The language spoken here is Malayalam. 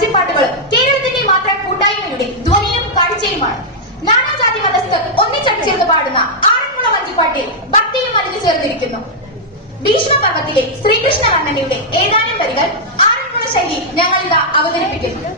വഞ്ചിപ്പാട്ടുകളും കേരളത്തിന്റെ മാത്രം കൂട്ടായ്മയുടെ ധ്വനിയും കാഴ്ചയുമാണ് നാനാജാതി മതസ്ഥർ ഒന്നിച്ചടിച്ചേർന്ന് പാടുന്ന ആറന്മുള വഞ്ചിപ്പാട്ടിൽ ഭക്തിയും അണിഞ്ഞു ചേർന്നിരിക്കുന്നു. ഭീഷ്മപർവത്തിലെ ശ്രീകൃഷ്ണ വർണനയുടെ ഏതാനും വരികൾ ആറന്മുള ശൈലി ഞങ്ങൾ ഇതാ അവതരിപ്പിക്കുന്നു.